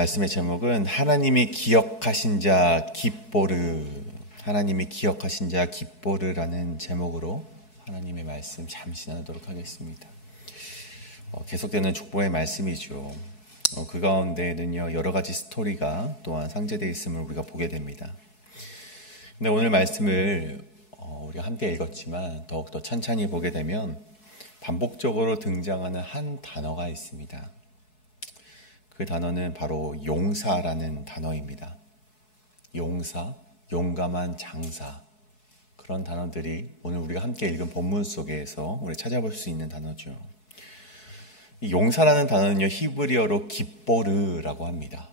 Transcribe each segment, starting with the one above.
말씀의 제목은 하나님이 기억하신 자 기뻐르, 하나님이 기억하신 자 기뻐르라는 제목으로 하나님의 말씀 잠시 나누도록 하겠습니다. 계속되는 족보의 말씀이죠. 그 가운데에는요, 여러 가지 스토리가 또한 상제되어 있음을 우리가 보게 됩니다. 근데 오늘 말씀을 우리가 함께 읽었지만 더욱더 천천히 보게 되면 반복적으로 등장하는 한 단어가 있습니다. 그 단어는 바로 용사라는 단어입니다. 용사, 용감한 장사, 그런 단어들이 오늘 우리가 함께 읽은 본문 속에서 우리 찾아볼 수 있는 단어죠. 이 용사라는 단어는요, 히브리어로 기뽀르라고 합니다.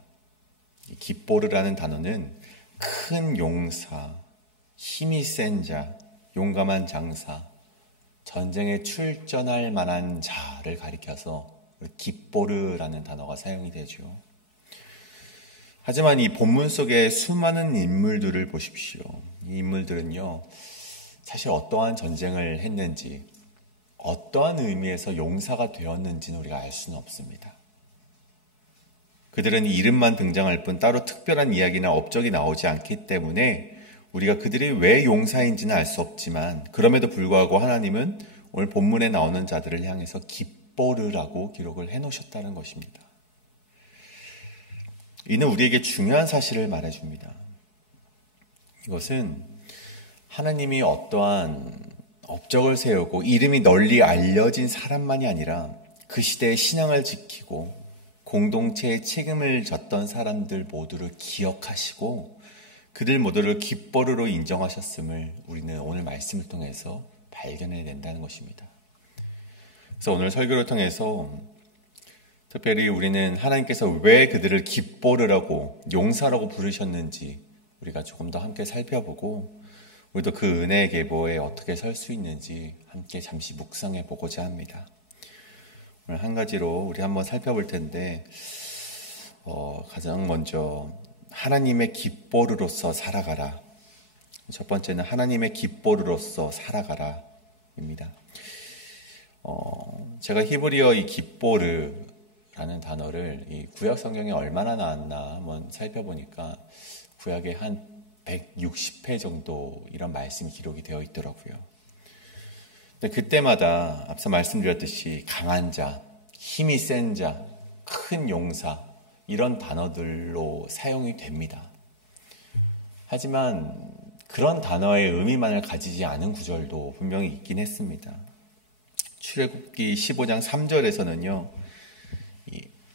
이 기뽀르라는 단어는 큰 용사, 힘이 센 자, 용감한 장사, 전쟁에 출전할 만한 자를 가리켜서 기뽀르라는 단어가 사용이 되죠. 하지만 이 본문 속에 수많은 인물들을 보십시오. 이 인물들은요, 사실 어떠한 전쟁을 했는지, 어떠한 의미에서 용사가 되었는지는 우리가 알 수는 없습니다. 그들은 이름만 등장할 뿐 따로 특별한 이야기나 업적이 나오지 않기 때문에 우리가 그들이 왜 용사인지는 알 수 없지만, 그럼에도 불구하고 하나님은 오늘 본문에 나오는 자들을 향해서 기뽀르라고 기록을 해놓으셨다는 것입니다. 이는 우리에게 중요한 사실을 말해줍니다. 이것은 하나님이 어떠한 업적을 세우고 이름이 널리 알려진 사람만이 아니라 그 시대의 신앙을 지키고 공동체의 책임을 졌던 사람들 모두를 기억하시고 그들 모두를 기뻐르로 인정하셨음을 우리는 오늘 말씀을 통해서 발견해낸다는 것입니다. 그래서 오늘 설교를 통해서 특별히 우리는 하나님께서 왜 그들을 기뻐르라고 용사라고 부르셨는지 우리가 조금 더 함께 살펴보고 우리도 그 은혜의 계보에 어떻게 설 수 있는지 함께 잠시 묵상해 보고자 합니다. 오늘 한 가지로 우리 한번 살펴볼 텐데 가장 먼저 하나님의 기뻐르로서 살아가라. 첫 번째는 하나님의 기뻐르로서 살아가라 입니다. 제가 히브리어 이 기뽀르라는 단어를 이 구약 성경에 얼마나 나왔나 한번 살펴보니까 구약에 한 160회 정도 이런 말씀이 기록이 되어 있더라고요. 근데 그때마다 앞서 말씀드렸듯이 강한 자, 힘이 센 자, 큰 용사 이런 단어들로 사용이 됩니다. 하지만 그런 단어의 의미만을 가지지 않은 구절도 분명히 있긴 했습니다. 출애굽기 15장 3절에서는요,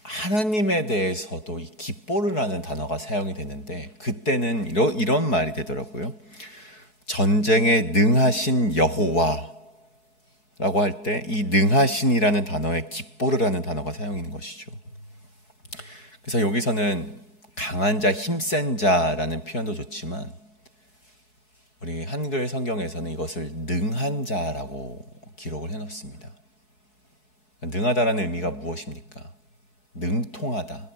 하나님에 대해서도 이 기뻐르라는 단어가 사용이 되는데 그때는 이런 말이 되더라고요. 전쟁에 능하신 여호와 라고 할 때 이 능하신이라는 단어에 기뻐르라는 단어가 사용이 되는 것이죠. 그래서 여기서는 강한 자, 힘센 자라는 표현도 좋지만 우리 한글 성경에서는 이것을 능한 자라고 기록을 해놓습니다. 능하다라는 의미가 무엇입니까? 능통하다.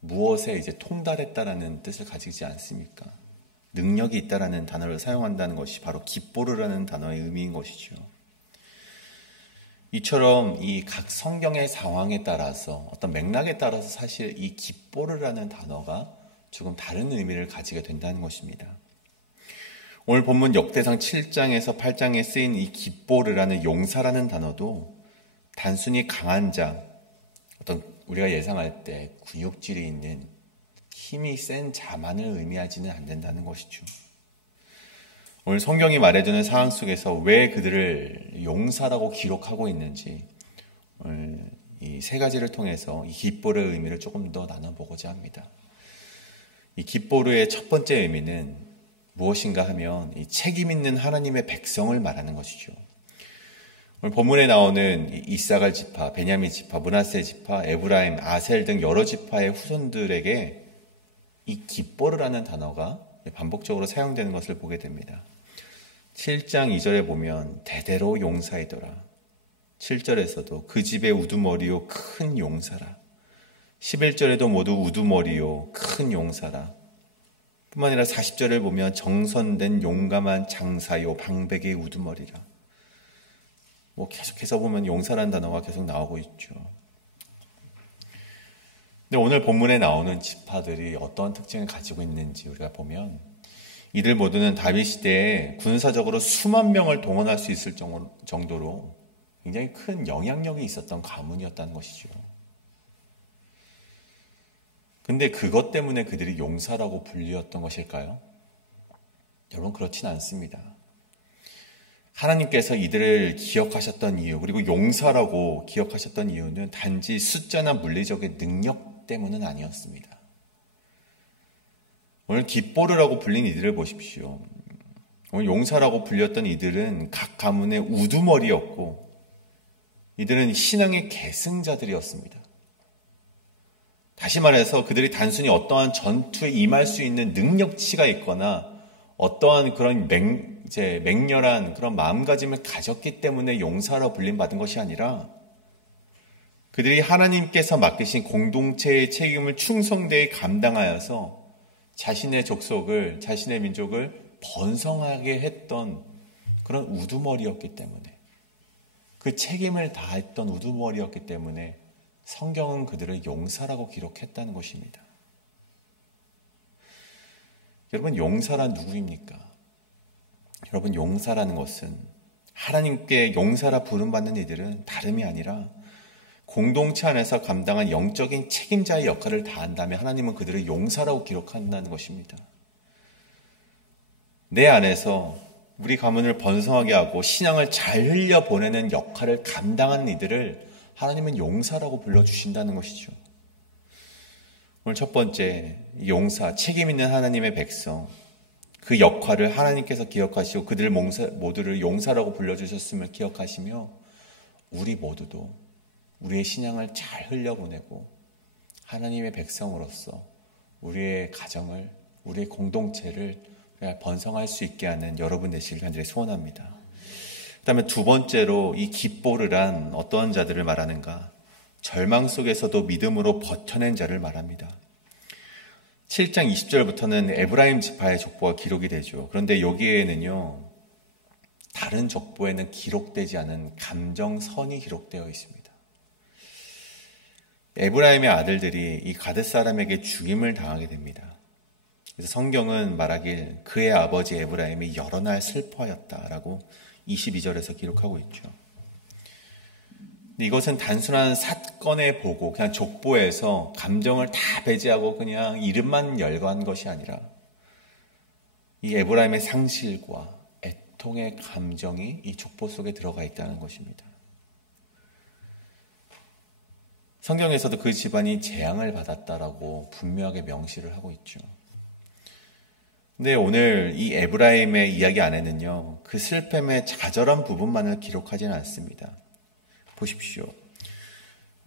무엇에 이제 통달했다라는 뜻을 가지지 않습니까? 능력이 있다라는 단어를 사용한다는 것이 바로 기뻐르라는 단어의 의미인 것이죠. 이처럼 이 각 성경의 상황에 따라서 어떤 맥락에 따라서 사실 이 기뻐르라는 단어가 조금 다른 의미를 가지게 된다는 것입니다. 오늘 본문 역대상 7장에서 8장에 쓰인 이 기뻐르라는 용사라는 단어도 단순히 강한 자, 어떤 우리가 예상할 때 근육질이 있는 힘이 센 자만을 의미하지는 않는다는 것이죠. 오늘 성경이 말해주는 상황 속에서 왜 그들을 용사라고 기록하고 있는지 오늘 이 세 가지를 통해서 이 기뻐르의 의미를 조금 더 나눠보고자 합니다. 이 기뻐르의 첫 번째 의미는 무엇인가 하면 이 책임 있는 하나님의 백성을 말하는 것이죠. 오늘 본문에 나오는 이사갈 지파, 베냐민 지파, 므낫세 지파, 에브라임, 아셀 등 여러 지파의 후손들에게 이 기뻐르라는 단어가 반복적으로 사용되는 것을 보게 됩니다. 7장 2절에 보면 대대로 용사이더라. 7절에서도 그 집의 우두머리요 큰 용사라. 11절에도 모두 우두머리요 큰 용사라. 뿐만 아니라 40절을 보면 정선된 용감한 장사요 방백의 우두머리라. 계속해서 보면 용사라는 단어가 계속 나오고 있죠. 근데 오늘 본문에 나오는 지파들이 어떤 특징을 가지고 있는지 우리가 보면 이들 모두는 다윗 시대에 군사적으로 수만 명을 동원할 수 있을 정도로 굉장히 큰 영향력이 있었던 가문이었다는 것이죠. 근데 그것 때문에 그들이 용사라고 불리었던 것일까요? 여러분, 그렇진 않습니다. 하나님께서 이들을 기억하셨던 이유, 그리고 용사라고 기억하셨던 이유는 단지 숫자나 물리적인 능력 때문은 아니었습니다. 오늘 깃보르라고 불린 이들을 보십시오. 오늘 용사라고 불렸던 이들은 각 가문의 우두머리였고 이들은 신앙의 계승자들이었습니다. 다시 말해서 그들이 단순히 어떠한 전투에 임할 수 있는 능력치가 있거나 어떠한 그런 맹렬한 그런 마음가짐을 가졌기 때문에 용사로 불림받은 것이 아니라 그들이 하나님께서 맡기신 공동체의 책임을 충성되이 감당하여서 자신의 족속을, 자신의 민족을 번성하게 했던 그런 우두머리였기 때문에, 그 책임을 다했던 우두머리였기 때문에 성경은 그들을 용사라고 기록했다는 것입니다. 여러분, 용사란 누구입니까? 여러분, 용사라는 것은 하나님께 용사라 부름받는 이들은 다름이 아니라 공동체 안에서 감당한 영적인 책임자의 역할을 다한다면 하나님은 그들을 용사라고 기록한다는 것입니다. 내 안에서 우리 가문을 번성하게 하고 신앙을 잘 흘려보내는 역할을 감당한 이들을 하나님은 용사라고 불러주신다는 것이죠. 오늘 첫 번째, 용사, 책임 있는 하나님의 백성, 그 역할을 하나님께서 기억하시고 그들 모두를 용사라고 불러주셨음을 기억하시며 우리 모두도 우리의 신앙을 잘 흘려보내고 하나님의 백성으로서 우리의 가정을, 우리의 공동체를 번성할 수 있게 하는 여러분 되시길 간절히 소원합니다. 그 다음에 두 번째로 이 깃보르란 어떠한 자들을 말하는가? 절망 속에서도 믿음으로 버텨낸 자를 말합니다. 7장 20절부터는 에브라임 지파의 족보가 기록이 되죠. 그런데 여기에는요, 다른 족보에는 기록되지 않은 감정선이 기록되어 있습니다. 에브라임의 아들들이 이 가드 사람에게 죽임을 당하게 됩니다. 그래서 성경은 말하길 그의 아버지 에브라임이 여러 날 슬퍼하였다라고 22절에서 기록하고 있죠. 근데 이것은 단순한 사건의 보고, 그냥 족보에서 감정을 다 배제하고 그냥 이름만 열거한 것이 아니라 이 에브라임의 상실과 애통의 감정이 이 족보 속에 들어가 있다는 것입니다. 성경에서도 그 집안이 재앙을 받았다라고 분명하게 명시를 하고 있죠. 근데 오늘 이 에브라임의 이야기 안에는요, 그 슬픔의 좌절한 부분만을 기록하지는 않습니다. 보십시오.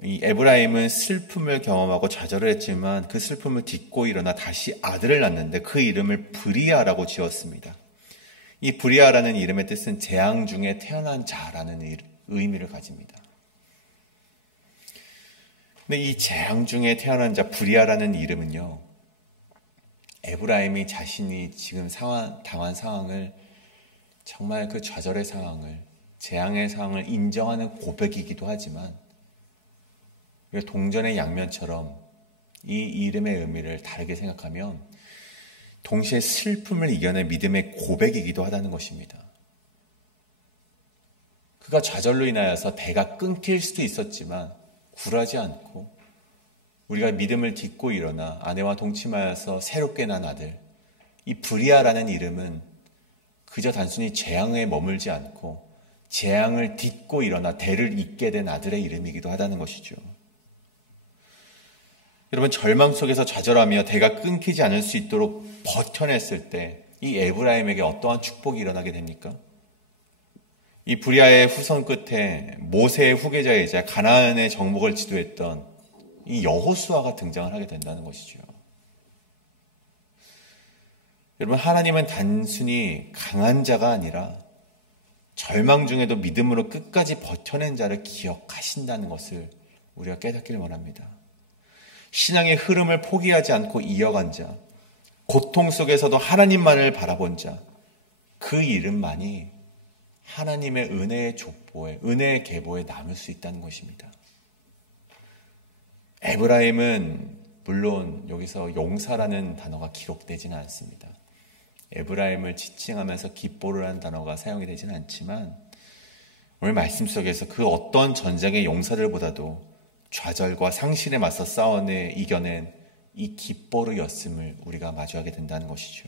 이 에브라임은 슬픔을 경험하고 좌절을 했지만 그 슬픔을 딛고 일어나 다시 아들을 낳는데 그 이름을 브리아라고 지었습니다. 이 브리아라는 이름의 뜻은 재앙 중에 태어난 자라는 의미를 가집니다. 근데 이 재앙 중에 태어난 자 브리아라는 이름은요, 에브라임이 자신이 지금 당한 상황을, 정말 그 좌절의 상황을, 재앙의 상황을 인정하는 고백이기도 하지만 동전의 양면처럼 이 이름의 의미를 다르게 생각하면 동시에 슬픔을 이겨낸 믿음의 고백이기도 하다는 것입니다. 그가 좌절로 인하여서 대가 끊길 수도 있었지만 굴하지 않고 우리가 믿음을 딛고 일어나 아내와 동침하여서 새롭게 난 아들, 이 브리아라는 이름은 그저 단순히 재앙에 머물지 않고 재앙을 딛고 일어나 대를 잇게 된 아들의 이름이기도 하다는 것이죠. 여러분, 절망 속에서 좌절하며 대가 끊기지 않을 수 있도록 버텨냈을 때 이 에브라임에게 어떠한 축복이 일어나게 됩니까? 이 브리아의 후손 끝에 모세의 후계자이자 가나안의 정복을 지도했던 이 여호수아가 등장을 하게 된다는 것이죠. 여러분, 하나님은 단순히 강한 자가 아니라 절망 중에도 믿음으로 끝까지 버텨낸 자를 기억하신다는 것을 우리가 깨닫기를 원합니다. 신앙의 흐름을 포기하지 않고 이어간 자, 고통 속에서도 하나님만을 바라본 자, 그 이름만이 하나님의 은혜의 족보에, 은혜의 계보에 남을 수 있다는 것입니다. 에브라임은 물론 여기서 용사라는 단어가 기록되지는 않습니다. 에브라임을 지칭하면서 기뻐르라는 단어가 사용이 되지는 않지만 오늘 말씀 속에서 그 어떤 전쟁의 용사들보다도 좌절과 상실에 맞서 싸워내 이겨낸 이 기뻐르였음을 우리가 마주하게 된다는 것이죠.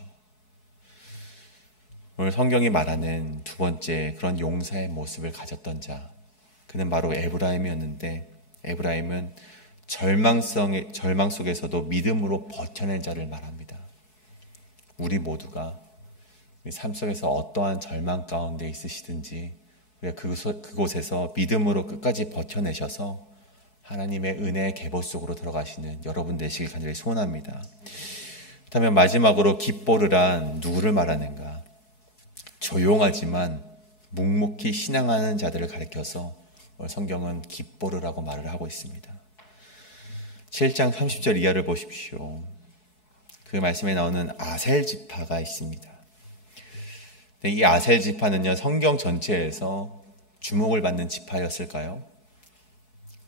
오늘 성경이 말하는 두 번째 그런 용사의 모습을 가졌던 자, 그는 바로 에브라임이었는데, 에브라임은 절망 속에서도 믿음으로 버텨낸 자를 말합니다. 우리 모두가 삶 속에서 어떠한 절망 가운데 있으시든지 우리가 그곳에서 믿음으로 끝까지 버텨내셔서 하나님의 은혜의 계보 속으로 들어가시는 여러분 되시길 간절히 소원합니다. 그렇다면 마지막으로 기뻐르란 누구를 말하는가? 조용하지만 묵묵히 신앙하는 자들을 가리켜서 성경은 기뻐르라고 말을 하고 있습니다. 7장 30절 이하를 보십시오. 그 말씀에 나오는 아셀 지파가 있습니다. 이 아셀 지파는요, 성경 전체에서 주목을 받는 지파였을까요?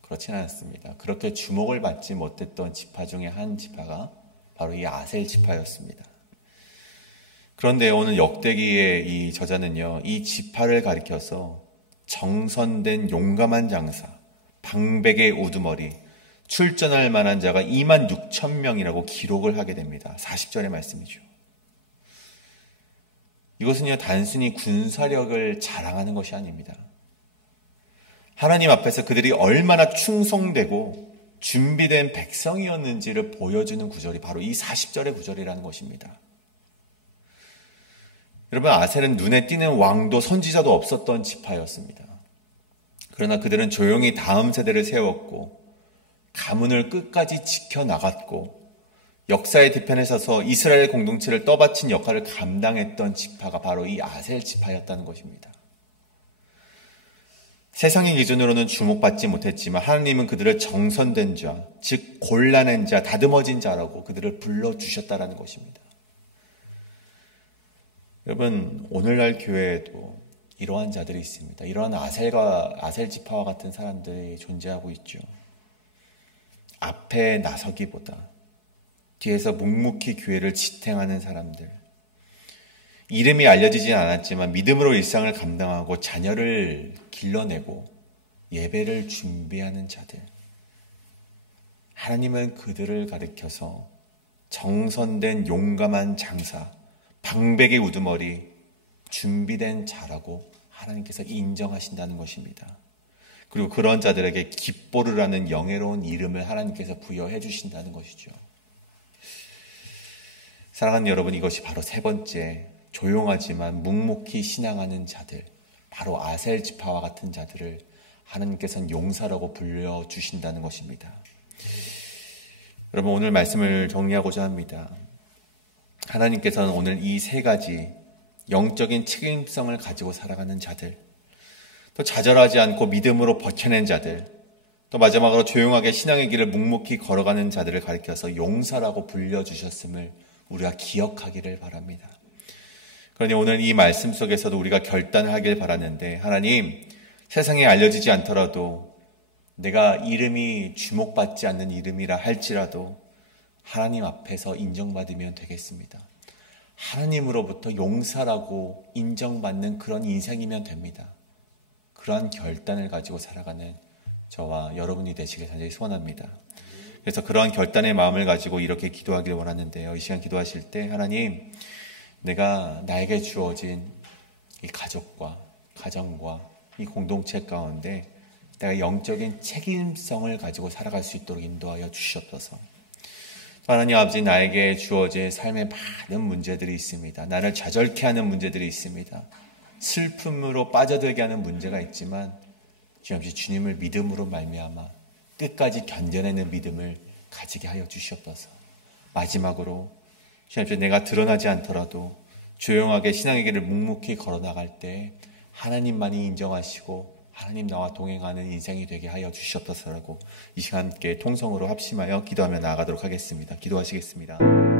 그렇지는 않습니다. 그렇게 주목을 받지 못했던 지파 중에 한 지파가 바로 이 아셀 지파였습니다. 그런데 오늘 역대기의 이 저자는요, 이 지파를 가리켜서 정선된 용감한 장사, 방백의 우두머리, 출전할 만한 자가 26,000명이라고 기록을 하게 됩니다. 40절의 말씀이죠. 이것은요, 단순히 군사력을 자랑하는 것이 아닙니다. 하나님 앞에서 그들이 얼마나 충성되고 준비된 백성이었는지를 보여주는 구절이 바로 이 40절의 구절이라는 것입니다. 여러분, 아셀은 눈에 띄는 왕도 선지자도 없었던 지파였습니다. 그러나 그들은 조용히 다음 세대를 세웠고 가문을 끝까지 지켜나갔고 역사의 뒤편에 서서 이스라엘 공동체를 떠받친 역할을 감당했던 지파가 바로 이 아셀 지파였다는 것입니다. 세상의 기준으로는 주목받지 못했지만 하나님은 그들을 정선된 자, 즉 골라낸 자, 다듬어진 자라고 그들을 불러주셨다는 것입니다. 여러분, 오늘날 교회에도 이러한 자들이 있습니다. 이러한 아셀 지파와 같은 사람들이 존재하고 있죠. 앞에 나서기보다 뒤에서 묵묵히 교회를 지탱하는 사람들, 이름이 알려지진 않았지만 믿음으로 일상을 감당하고 자녀를 길러내고 예배를 준비하는 자들, 하나님은 그들을 가리켜서 정선된 용감한 장사, 방백의 우두머리, 준비된 자라고 하나님께서 인정하신다는 것입니다. 그리고 그런 자들에게 기뻐르라는 영예로운 이름을 하나님께서 부여해 주신다는 것이죠. 사랑하는 여러분, 이것이 바로 세 번째, 조용하지만 묵묵히 신앙하는 자들, 바로 아셀 지파와 같은 자들을 하나님께서는 용사라고 불려주신다는 것입니다. 여러분, 오늘 말씀을 정리하고자 합니다. 하나님께서는 오늘 이 세 가지 영적인 책임성을 가지고 살아가는 자들, 또 좌절하지 않고 믿음으로 버텨낸 자들, 또 마지막으로 조용하게 신앙의 길을 묵묵히 걸어가는 자들을 가리켜서 용사라고 불려주셨음을 우리가 기억하기를 바랍니다. 그러니 오늘 이 말씀 속에서도 우리가 결단하길 바라는데, 하나님, 세상에 알려지지 않더라도 내가 이름이 주목받지 않는 이름이라 할지라도 하나님 앞에서 인정받으면 되겠습니다. 하나님으로부터 용사라고 인정받는 그런 인생이면 됩니다. 그러한 결단을 가지고 살아가는 저와 여러분이 되시길 간절히 소원합니다. 그래서 그러한 결단의 마음을 가지고 이렇게 기도하기를 원하는데요. 이 시간 기도하실 때, 하나님, 내가 나에게 주어진 이 가족과 가정과 이 공동체 가운데 내가 영적인 책임성을 가지고 살아갈 수 있도록 인도하여 주시옵소서. 하나님 아버지, 나에게 주어진 삶에 많은 문제들이 있습니다. 나를 좌절케 하는 문제들이 있습니다. 슬픔으로 빠져들게 하는 문제가 있지만 주님 아버지, 주님을 믿음으로 말미암아 끝까지 견뎌내는 믿음을 가지게 하여 주시옵소서. 마지막으로 주님 아버지, 내가 드러나지 않더라도 조용하게 신앙의 길을 묵묵히 걸어나갈 때 하나님만이 인정하시고 하나님 나와 동행하는 인생이 되게 하여 주시옵소서라고 이 시간 함께 통성으로 합심하여 기도하며 나아가도록 하겠습니다. 기도하시겠습니다.